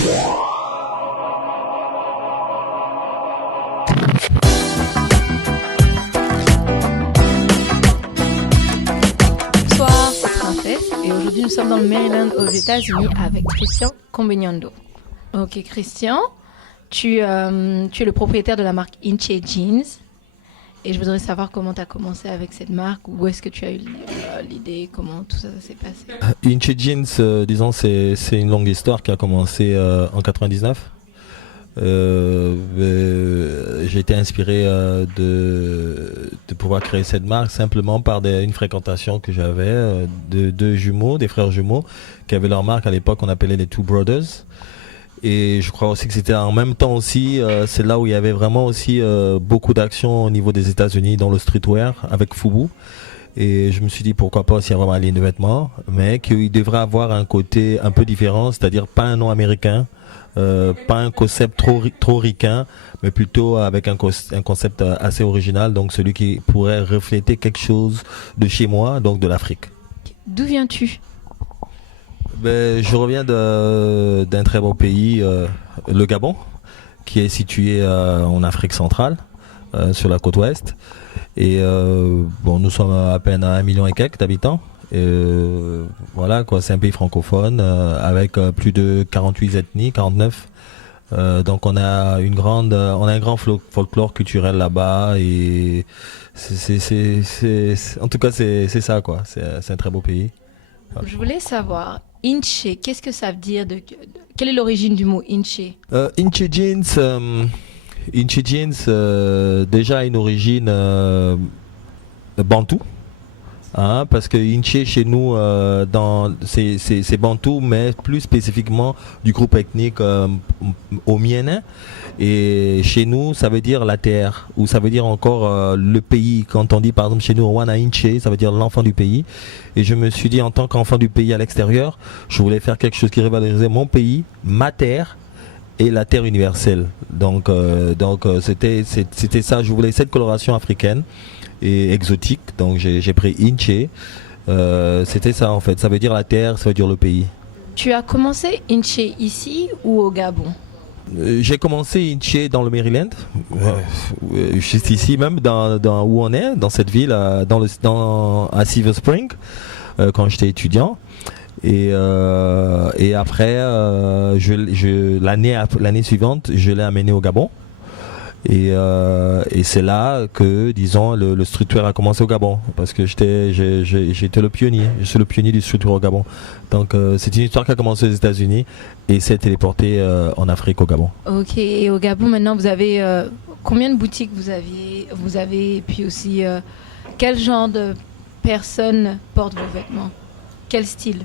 Bonsoir, c'est Princesse et aujourd'hui nous sommes dans le Maryland aux États-Unis avec Christian Combignando. Ok Christian, tu es le propriétaire de la marque Inche Jeans et je voudrais savoir comment tu as commencé avec cette marque, où est-ce que tu as eu l'idée, comment tout ça s'est passé. Inche Jeans, disons, c'est une longue histoire qui a commencé en 99. J'ai été inspiré de pouvoir créer cette marque simplement par une fréquentation que j'avais de deux jumeaux, des frères jumeaux, qui avaient leur marque à l'époque, on appelait les Two Brothers. Et je crois aussi que c'était en même temps aussi, c'est là où il y avait vraiment aussi beaucoup d'actions au niveau des États-Unis dans le streetwear avec Fubu. Et je me suis dit pourquoi pas aussi avoir une ligne de vêtements, mais qu'il devrait avoir un côté un peu différent, c'est-à-dire pas un nom américain, pas un concept trop ricain, mais plutôt avec un concept assez original, donc celui qui pourrait refléter quelque chose de chez moi, donc de l'Afrique. D'où viens-tu ? Je reviens d'un très beau pays, le Gabon, qui est situé en Afrique centrale, sur la côte ouest. Et nous sommes à peine à 1 million et quelques d'habitants. Voilà quoi, c'est un pays francophone avec plus de 48 ethnies, 49. Donc on a un grand folklore culturel là-bas et en tout cas c'est ça quoi. C'est un très beau pays. Voilà. Je voulais savoir, Inche, qu'est-ce que ça veut dire quelle est l'origine du mot Inche? Inche Jeans, déjà une origine bantou, hein, parce que Inche chez nous, c'est bantou, mais plus spécifiquement du groupe ethnique Omiene. Et chez nous, ça veut dire la terre, ou ça veut dire encore le pays. Quand on dit par exemple chez nous, Wana Inche, ça veut dire l'enfant du pays. Et je me suis dit, en tant qu'enfant du pays à l'extérieur, je voulais faire quelque chose qui revalorisait mon pays, ma terre, et la terre universelle. Donc c'était ça, je voulais cette coloration africaine et exotique, donc j'ai pris Inche. C'était ça en fait, ça veut dire la terre, ça veut dire le pays. Tu as commencé Inche ici ou au Gabon? J'ai commencé Inche dans le Maryland, juste ici même, dans où on est, dans cette ville, à Silver Spring, quand j'étais étudiant. Et après, l'année suivante, je l'ai amené au Gabon. Et c'est là que, disons, le streetwear a commencé au Gabon, parce que j'étais le pionnier. Je suis le pionnier du streetwear au Gabon. Donc c'est une histoire qui a commencé aux États-Unis et s'est téléportée en Afrique, au Gabon. Ok, et au Gabon maintenant, vous avez combien de boutiques vous avez, et puis aussi quel genre de personnes portent vos vêtements? Quel style?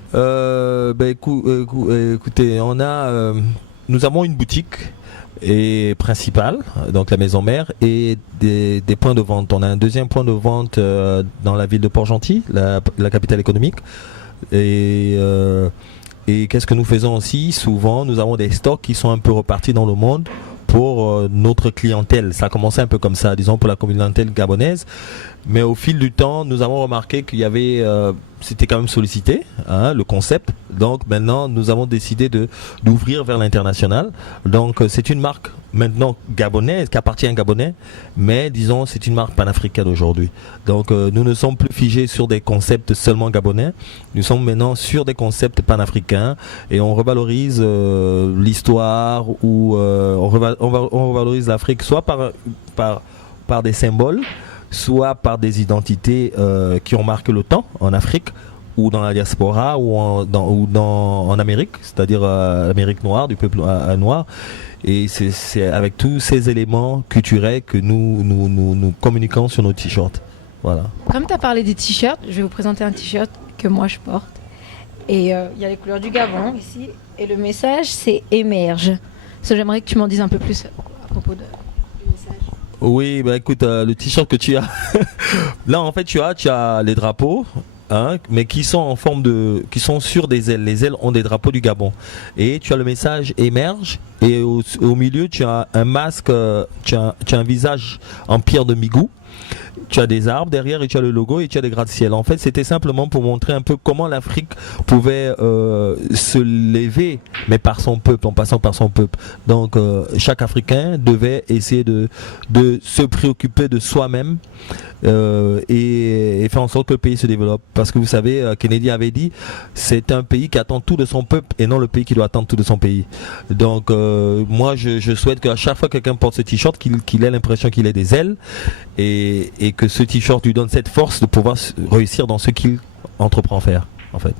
Écoutez, nous avons une boutique principale, donc la maison mère, et des points de vente. On a un deuxième point de vente dans la ville de Port-Gentil, la capitale économique. Et qu'est-ce que nous faisons aussi? Souvent, nous avons des stocks qui sont un peu repartis dans le monde pour notre clientèle. Ça a commencé un peu comme ça, disons, pour la communauté gabonaise. Mais au fil du temps, nous avons remarqué qu'il y avait, c'était quand même sollicité, hein, le concept. Donc maintenant, nous avons décidé d'ouvrir vers l'international. Donc c'est une marque maintenant gabonaise, qui appartient à un Gabonais, mais disons, c'est une marque panafricaine aujourd'hui. Donc nous ne sommes plus figés sur des concepts seulement gabonais. Nous sommes maintenant sur des concepts panafricains et on revalorise l'histoire ou on revalorise l'Afrique soit par des symboles, soit par des identités qui ont marqué le temps en Afrique ou dans la diaspora ou en Amérique, c'est-à-dire l'Amérique noire, du peuple noir. Et c'est avec tous ces éléments culturels que nous communiquons sur nos t-shirts. Voilà. Comme tu as parlé des t-shirts, je vais vous présenter un t-shirt que moi je porte. Et il y a les couleurs du Gabon ici. Et le message, c'est émerge. J'aimerais que tu m'en dises un peu plus à propos du message. Oui, écoute, le t-shirt que tu as, là en fait tu as les drapeaux, hein, mais qui sont sur des ailes. Les ailes ont des drapeaux du Gabon. Et tu as le message émerge. Et au milieu tu as un masque, tu as un visage en pierre de Migou. tu as des arbres derrière et tu as le logo et tu as des gratte-ciel. En fait, c'était simplement pour montrer un peu comment l'Afrique pouvait se lever, mais par son peuple, en passant par son peuple. Donc, chaque Africain devait essayer de se préoccuper de soi-même et faire en sorte que le pays se développe. Parce que vous savez, Kennedy avait dit, c'est un pays qui attend tout de son peuple et non le pays qui doit attendre tout de son pays. Donc, moi, je souhaite qu'à chaque fois que quelqu'un porte ce t-shirt, qu'il ait l'impression qu'il ait des ailes et que ce t-shirt lui donne cette force de pouvoir réussir dans ce qu'il entreprend faire, en fait.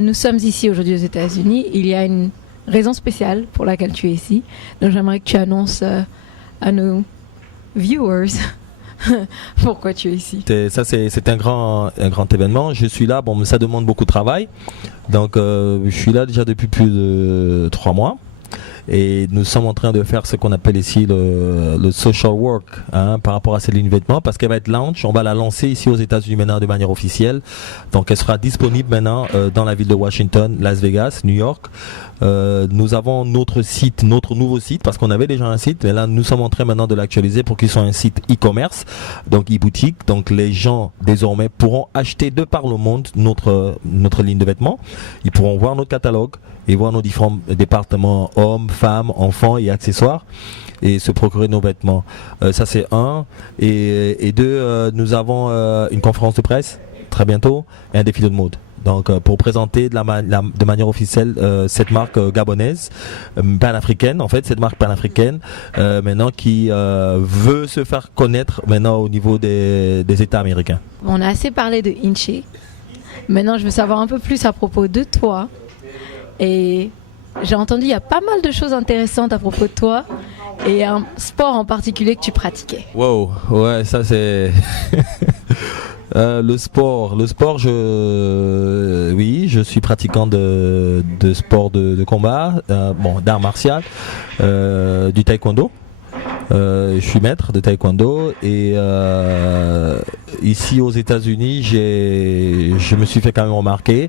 Nous sommes ici aujourd'hui aux États-Unis. Il y a une raison spéciale pour laquelle tu es ici. Donc, j'aimerais que tu annonces à nos viewers pourquoi tu es ici. C'est un grand événement. Je suis là, bon, ça demande beaucoup de travail. Donc, je suis là déjà depuis plus de 3 mois. Et nous sommes en train de faire ce qu'on appelle ici le social work par rapport à cette ligne vêtements, parce qu'elle va être launch. On va la lancer ici aux États-Unis maintenant de manière officielle. Donc elle sera disponible maintenant dans la ville de Washington, Las Vegas, New York. Nous avons notre nouveau site, parce qu'on avait déjà un site, mais là nous sommes en train maintenant de l'actualiser pour qu'il soit un site e-commerce, donc e-boutique. Donc les gens désormais pourront acheter de par le monde notre ligne de vêtements. Ils pourront voir notre catalogue et voir nos différents départements hommes, femmes, enfants et accessoires et se procurer nos vêtements. Ça c'est un. Et deux, nous avons une conférence de presse très bientôt et un défilé de mode. Donc pour présenter de manière officielle cette marque gabonaise, panafricaine en fait, cette marque panafricaine maintenant qui veut se faire connaître maintenant au niveau des États américains. On a assez parlé de Inche. Maintenant je veux savoir un peu plus à propos de toi. Et j'ai entendu il y a pas mal de choses intéressantes à propos de toi et un sport en particulier que tu pratiquais. Wow, ouais, ça c'est le sport, je suis pratiquant de sport de combat, d'art martial, du taekwondo. Je suis maître de taekwondo et ici aux États-Unis, je me suis fait quand même remarquer.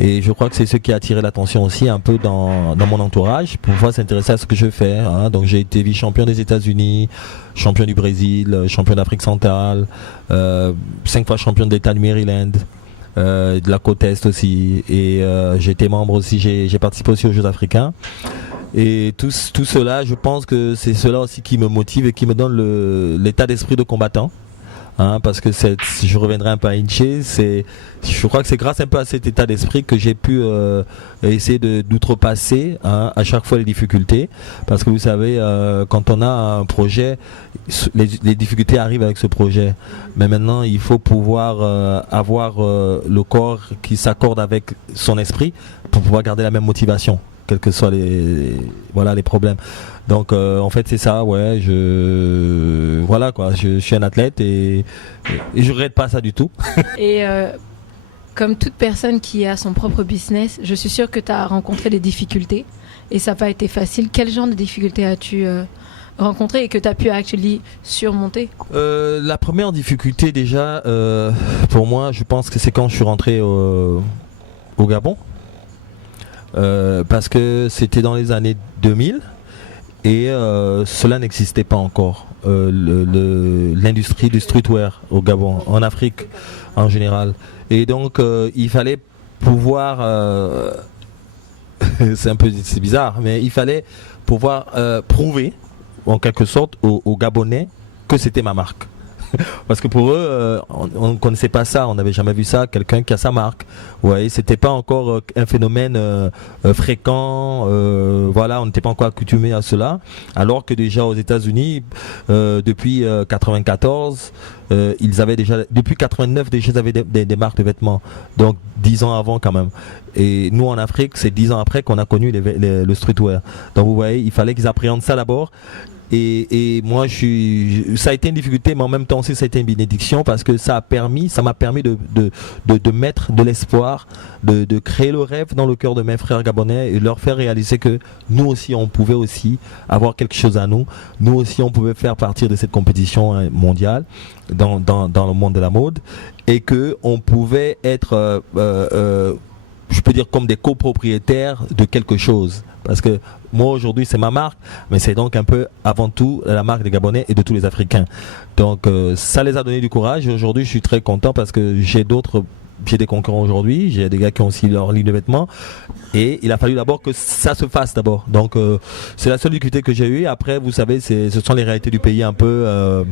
Et je crois que c'est ce qui a attiré l'attention aussi un peu dans mon entourage pour pouvoir s'intéresser à ce que je fais. Donc j'ai été vice-champion des États-Unis, champion du Brésil, champion d'Afrique centrale, 5 fois champion de l'État du Maryland, de la côte Est aussi. Et j'ai été membre aussi, j'ai participé aussi aux Jeux africains. Et tout cela, je pense que c'est cela aussi qui me motive et qui me donne l'état d'esprit de combattant. Parce que je reviendrai un peu à Inche, je crois que c'est grâce un peu à cet état d'esprit que j'ai pu essayer d'outrepasser à chaque fois les difficultés, parce que vous savez, quand on a un projet, les difficultés arrivent avec ce projet, mais maintenant il faut pouvoir avoir le corps qui s'accorde avec son esprit pour pouvoir garder la même motivation, quels que soient les problèmes. Donc en fait c'est ça, ouais, je suis un athlète et je regrette pas ça du tout. Et comme toute personne qui a son propre business, je suis sûre que tu as rencontré des difficultés et ça n'a pas été facile. Quel genre de difficultés as-tu rencontré et que tu as pu actually surmonter? La première difficulté déjà, pour moi, je pense que c'est quand je suis rentré au Gabon. Parce que c'était dans les années 2000 et cela n'existait pas encore, l'industrie du streetwear au Gabon, en Afrique en général. Et donc il fallait pouvoir, c'est bizarre, mais il fallait pouvoir prouver en quelque sorte aux Gabonais que c'était ma marque. Parce que pour eux, on ne connaissait pas ça, on n'avait jamais vu ça, quelqu'un qui a sa marque. Ouais, c'était pas encore un phénomène fréquent, on n'était pas encore accoutumé à cela. Alors que déjà aux États-Unis, depuis 94, ils avaient déjà, depuis 89 déjà ils avaient des marques de vêtements. Donc 10 ans avant quand même. Et nous en Afrique, c'est 10 ans après qu'on a connu le streetwear. Donc vous voyez, il fallait qu'ils appréhendent ça d'abord. Et moi ça a été une difficulté, mais en même temps aussi ça a été une bénédiction, parce que ça m'a permis de mettre de l'espoir, de créer le rêve dans le cœur de mes frères gabonais et leur faire réaliser que nous aussi on pouvait aussi avoir quelque chose à nous aussi on pouvait faire partie de cette compétition mondiale dans le monde de la mode, et que on pouvait être je peux dire comme des copropriétaires de quelque chose. Parce que moi aujourd'hui c'est ma marque, mais c'est donc un peu avant tout la marque des Gabonais et de tous les Africains. Donc ça les a donné du courage et aujourd'hui je suis très content parce que j'ai des concurrents aujourd'hui, j'ai des gars qui ont aussi leur ligne de vêtements et il a fallu d'abord que ça se fasse d'abord. Donc c'est la seule difficulté que j'ai eue. Après vous savez ce sont les réalités du pays un peu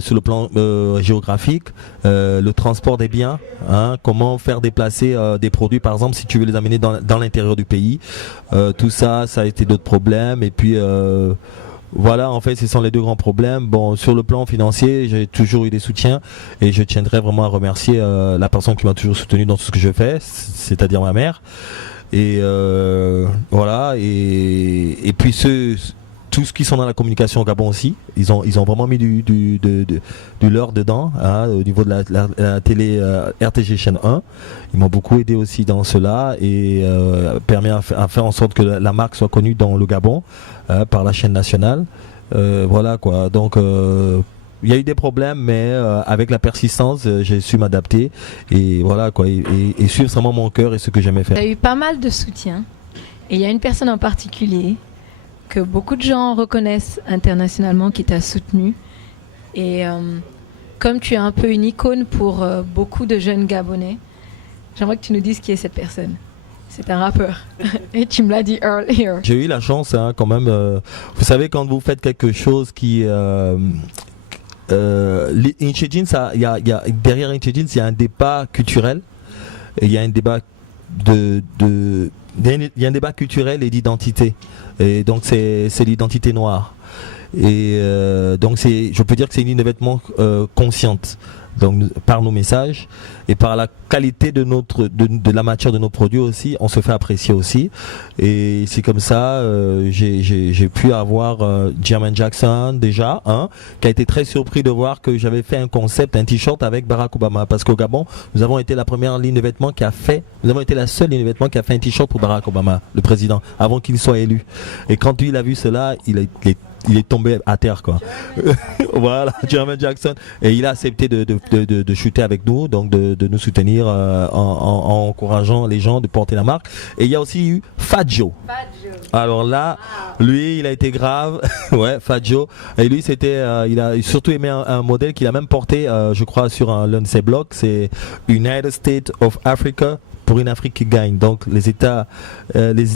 sur le plan géographique, le transport des biens, comment faire déplacer des produits par exemple si tu veux les amener dans l'intérieur du pays, tout ça a été d'autres problèmes et puis voilà, en fait, ce sont les deux grands problèmes. Bon, sur le plan financier, j'ai toujours eu des soutiens et je tiendrai vraiment à remercier la personne qui m'a toujours soutenu dans tout ce que je fais, c'est-à-dire ma mère. Et voilà, et puis tous ceux qui sont dans la communication au Gabon aussi, ils ont vraiment mis du leur dedans, au niveau de la télé RTG chaîne 1. Ils m'ont beaucoup aidé aussi dans cela et permis à faire en sorte que la marque soit connue dans le Gabon par la chaîne nationale. Voilà quoi. Donc il y a eu des problèmes, mais avec la persistance, j'ai su m'adapter et voilà quoi. Et suivre vraiment mon cœur et ce que j'aimais faire. Tu as eu pas mal de soutien et il y a une personne en particulier que beaucoup de gens reconnaissent internationalement qui t'a soutenu. Et comme tu es un peu une icône pour beaucoup de jeunes Gabonais, j'aimerais que tu nous dises qui est cette personne. C'est un rappeur. Et tu me l'as dit earlier. J'ai eu la chance quand même. Vous savez, quand vous faites quelque chose qui... Inche Jeans, derrière Inche Jeans, il y a un débat culturel. Et il y a un débat il y a un débat culturel et d'identité. Et donc c'est l'identité noire. Et donc je peux dire que c'est une ligne de vêtements consciente. Donc par nos messages et par la qualité de la matière de nos produits aussi, on se fait apprécier aussi. Et c'est comme ça, j'ai pu avoir Jermaine Jackson déjà, qui a été très surpris de voir que j'avais fait un t-shirt avec Barack Obama. Parce qu'au Gabon, nous avons été la première ligne de vêtements nous avons été la seule ligne de vêtements qui a fait un t-shirt pour Barack Obama, le président, avant qu'il soit élu. Et quand lui il a vu cela, il est tombé à terre quoi. Voilà, Jermaine Jackson, et il a accepté de shooter avec nous, donc de nous soutenir en encourageant les gens de porter la marque. Et il y a aussi eu Fat Joe. Alors là, lui, il a été grave. Ouais, Fat Joe. Et lui, il a surtout aimé un modèle qu'il a même porté, je crois, sur l'un de ses blogs. C'est United States of Africa pour une Afrique qui gagne. Donc les États,